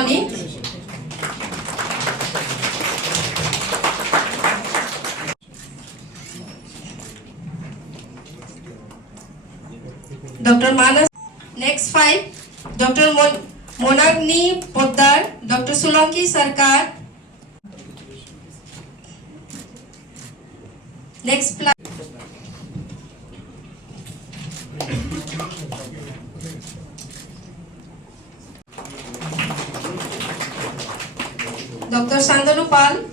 ceremony. Dr. Manas. Next 5. Dr. Monagni Poddar, Dr. Solanki Sarkar. Next plan. Dr. Sandanu Pal.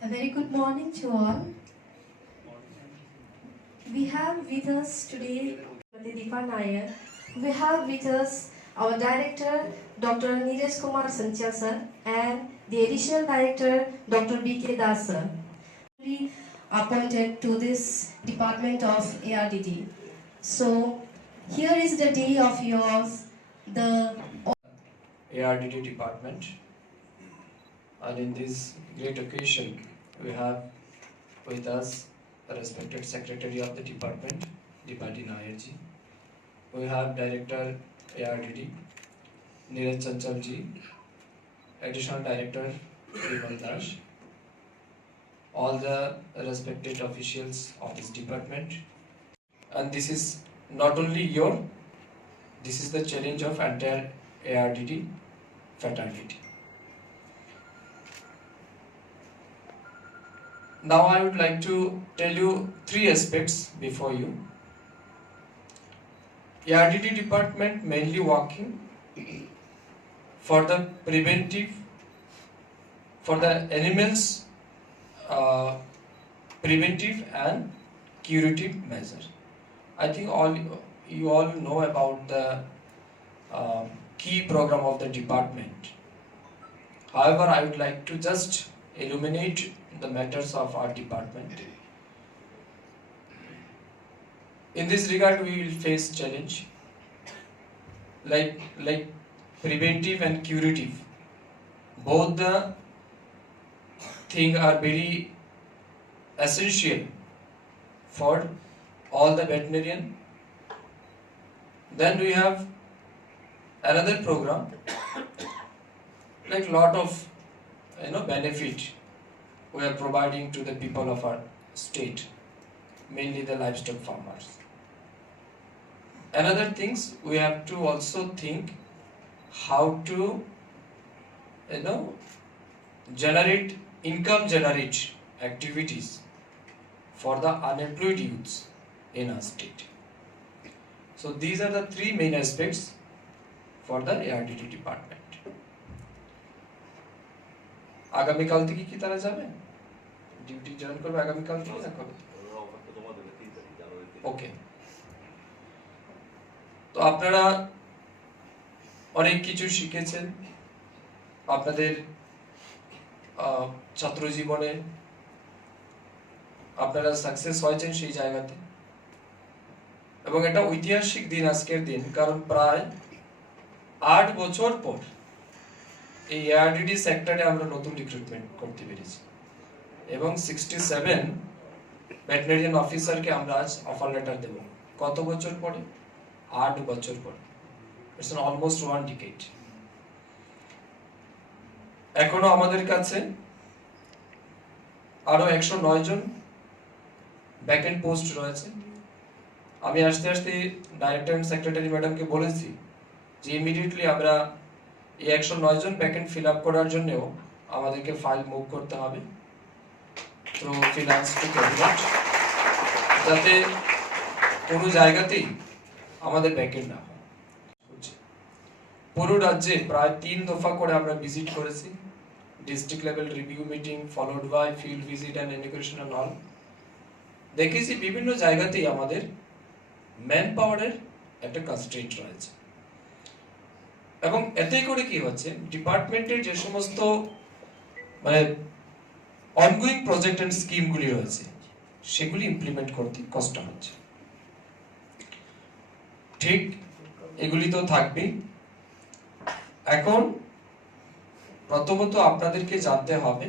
A very good morning to all. We have with us today Deepa Nair. We have with us our director Dr. Neeraj Kumar Sanchal sir and the additional director Dr. B.K. Das sir. Appointed to this department of ARDD. So here is the day of yours, the ARDD department, and in this great occasion we have with us the respected secretary of the department, Deepati Nair ji. We have director ARDD, Neeraj Chanchal ji, additional director Vimal Das, all the respected officials of this department. And this is not only this is the challenge of entire ARDD fraternity. Now I would like to tell you 3 aspects before you. ARDD department mainly working for the preventive, for the animals preventive and curative measure. I think you all know about the key program of the department. However, I would like to just illuminate the matters of our department. In this regard, we will face challenge like preventive and curative. Both the thing are very essential for all the veterinarian. Then we have another program like lot of benefit we are providing to the people of our state, mainly the livestock farmers. Another things we have to also think how to generate activities for the unemployed youths in our state. So these are the 3 main aspects for the ARDD department. আগামীকাল থেকে কি তারা যাবে duty join করবে আগামীকাল থেকে না কবে? ওকে, তো আপনারা অনেক কিছু শিখেছেন আপনাদের ছাত্র জীবনে, আপনারা সাকসেস হয়েছেন সেই জায়গাতে, এবং এটা ঐতিহাসিক দিন আজকের দিন, কারণ প্রায় 8 বছর পর এই ARDD সেক্টরে আমরা নতুন রিক্রুটমেন্ট করতে পেরেছি এবং 67 ভেটেরিনারিয়ান অফিসারকে আমরা আজ অফার লেটার দেব। কত বছর পরে? 8 বছর পরে। ইটস অলমোস্ট 1 ডিকেড। এখনো আমাদের কাছে আরো 109 জন ভ্যাকেন্ট পোস্ট রয়েছে। আমি আস্তে আস্তে ডাইরেক্টর এন্ড সেক্রেটারি ম্যাডামকে বলেছি যে ইমিডিয়েটলি আমরা এই 109 জন ভ্যাকেন্ট ফিল আপ করার জন্য আমাদেরকে ফাইল মুভ করতে হবে থ্রু ফিনান্স টু ক্যাবিনেট, যাতে কোনো জায়গাতেই আমাদের ভ্যাকেন্ট না হয়। পুরো রাজ্যে প্রায় 3 দফা করে আমরা ভিজিট করেছি district level review meeting followed by field visit and inauguration and all, দেখেছি বিভিন্ন জায়গাতেই আমাদের ম্যান পাওয়ারের একটা কনস্ট্রেন্ট রয়েছে, এবং এতে করে কি হচ্ছে ডিপার্টমেন্টের যে সমস্ত মানে অনগোয়িং প্রজেক্ট এন্ড স্কিমগুলি রয়েছে সেগুলি ইমপ্লিমেন্ট করতে কষ্ট হচ্ছে। ঠিক এগুলি তো থাকবেই। এখন প্রথমত আপনাদেরকে জানতে হবে,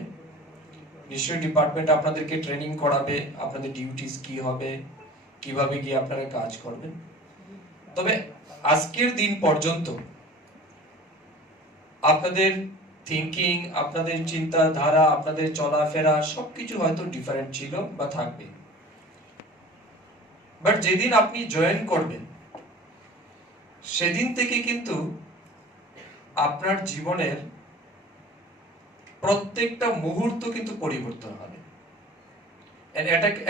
নিশ্চয়ই ডিপার্টমেন্ট আপনাদেরকে ট্রেনিং করাবে, আপনাদের ডিউটিস কি হবে, কিভাবে গিয়ে আপনারা কাজ করবেন। তবে আজকের দিন পর্যন্ত আপনাদের থিঙ্কিং, আপনাদের চিন্তাধারা, আপনাদের চলাফেরা সবকিছু হয়তো ডিফারেন্ট ছিল বা থাকবে, বাট যেদিন আপনি জয়েন করবেন সেদিন থেকে কিন্তু আপনার জীবনের প্রত্যেকটা মুহূর্ত কিন্তু পরিবর্তন হবে।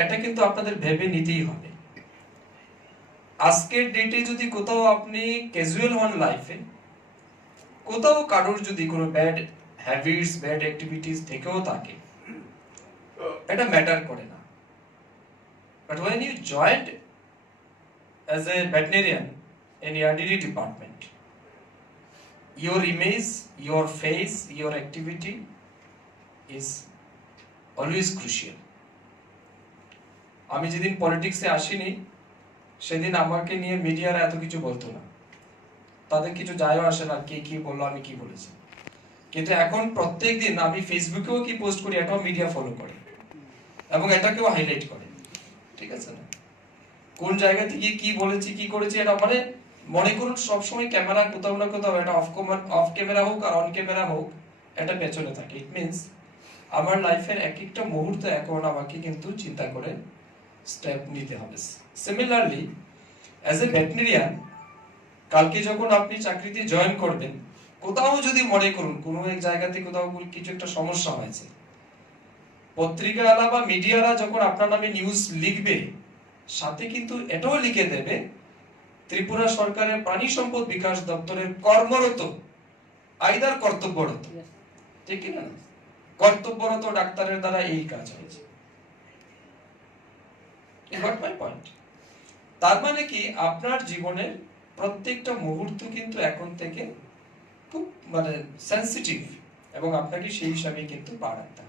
এটা কিন্তু আপনাদের ভেবে নিতেই হবে। আজকের ডেটে যদি কোথাও আপনি ক্যাজুয়াল হন লাইফে, কোথাও কারোর যদি কোনো ব্যাড হ্যাবিটস, ব্যাড অ্যাক্টিভিটিস থেকেও থাকে, এটা ম্যাটার করে না। But when you joined as a veterinarian in ARDD department, your image, your face, your activity is always crucial. আমি যেদিন পলিটিক্সে আসিনি সেদিন আমাকে নিয়ে মিডিয়ারা এত কিছু বলতো না, তাদের কিছু যায়ও আসে না কে কি বললো আমি কি বলেছি। কিন্তু এখন প্রত্যেকদিন আমি ফেসবুকেও কি পোস্ট করি এটাও মিডিয়া ফলো করে এবং এটাকেও হাইলাইট করে, ঠিক আছে না? কোন জায়গা থেকে কি বলেছি কি করেছি এটা মানে মনে করুন সবসময় ক্যামেরা কোথাও না কোথাও এটা অফ ক্যামেরা হোক আর অন ক্যামেরা হোক এটা পেছনে থাকে। ইট মিনস আমার লাইফের এক একটা মুহূর্ত এখন আমাকে কিন্তু চিন্তা করে স্টেপ নিতে হবে। সিমিলারলি অ্যাজ এ ভেটেরিনারিয়ান কালকে যখন আপনি চাকরিতে জয়েন করবেন, কোথাও যদি মনে করুন কোনো এক জায়গাতে কোথাও কিছু একটা সমস্যা হয়েছে, পত্রিকাওয়ালা বা মিডিয়ারা যখন আপনার নামে নিউজ লিখবে সাথে কিন্তু এটাও লিখে দেবে ত্রিপুরা সরকারের প্রাণী সম্পদ বিকাশ দপ্তরের কর্মরত আইদার কর্তব্যরত, ঠিক না, কর্তব্যরত ডাক্তারের দ্বারা এই কাজ হয়েছে। তার মানে কি আপনার জীবনের প্রত্যেকটা মুহূর্ত কিন্তু এখন থেকে খুব মানে সেন্সিটিভ এবং আপনাকে সেই হিসাবে কিন্তু পা রাখতে হবে।